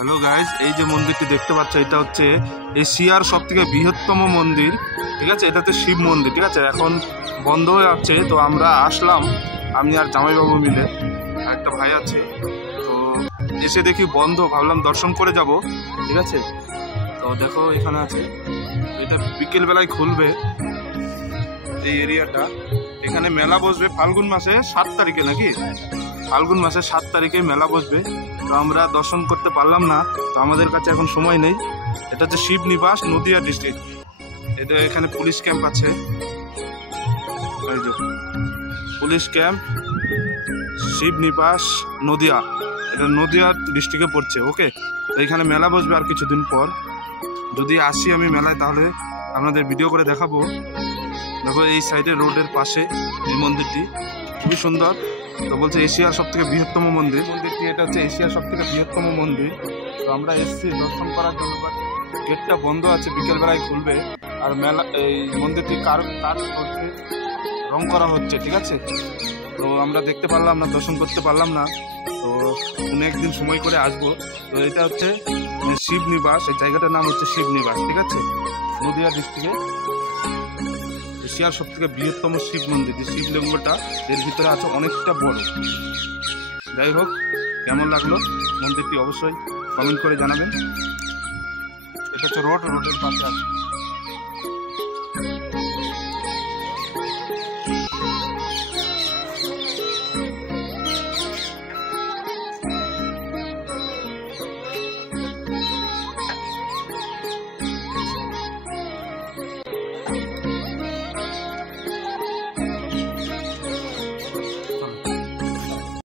Hello guys, এই যে মন্দিরটি দেখতে পাচ্ছ এটা হচ্ছে এশিয়ার সব থেকে বৃহত্তম মন্দির। ঠিক আছে, এটা হচ্ছে শিব মন্দির। ঠিক আছে, এখন বন্ধ হয়ে আছে, তো আমরা আসলাম, আমি আর জামাইবাবু মিলে, একটা ভাই আছে, তো এসে দেখি বন্ধ, ভাবলাম দর্শন করে যাব। ঠিক আছে, তো দেখো এখানে আছে, এটা বিকেলবেলায় খুলবে এই এরিয়াটা। এখানে মেলা বসবে ফাল্গুন মাসে 7 তারিখে, নাকি ফাল্গুন মাসে 7 তারিখে মেলা বসবে। তো আমরা দর্শন করতে পারলাম না, তো আমাদের কাছে এখন সময় নেই। এটা হচ্ছে শিব নিবাস, নদিয়া ডিস্ট্রিক্ট। এটা এখানে পুলিশ ক্যাম্প আছে, এই যে পুলিশ ক্যাম্প শিব নিবাস নদিয়া, এটা নদিয়া ডিস্ট্রিক্টে পড়ছে। ওকে, তো এখানে মেলা বসবে আর কিছুদিন পর। যদি আসি আমি মেলায় তাহলে আপনাদের ভিডিও করে দেখাবো। দেখো এই সাইডে রোডের পাশে এই মন্দিরটি খুবই সুন্দর। তো বলছে এশিয়ার সব থেকে বৃহত্তম মন্দির। মন্দিরটি এটা হচ্ছে এশিয়ার সব থেকে বৃহত্তম মন্দির। তো আমরা এসছি দর্শন করার জন্য, গেটটা বন্ধ আছে, বিকেলবেলায় খুলবে। আর মেলা এই মন্দিরটি কাজ করছে, রং করা হচ্ছে। ঠিক আছে, তো আমরা দেখতে পারলাম না, দর্শন করতে পারলাম না, তো কোনো একদিন সময় করে আসবো। তো এটা হচ্ছে শিব নিবাস, এই জায়গাটার নাম হচ্ছে শিব নিবাস। ঠিক আছে, নদিয়া ডিস্ট্রিক্টে এশিয়ার সব থেকে বৃহত্তম শিব মন্দির। যে শিবলিঙ্গটা এর ভিতরে আছে, অনেকটা বড়। যাই হোক, কেমন লাগলো মন্দিরটি অবশ্যই কমেন্ট করে জানাবেন। এটা হচ্ছে রোডের পাশে আছে।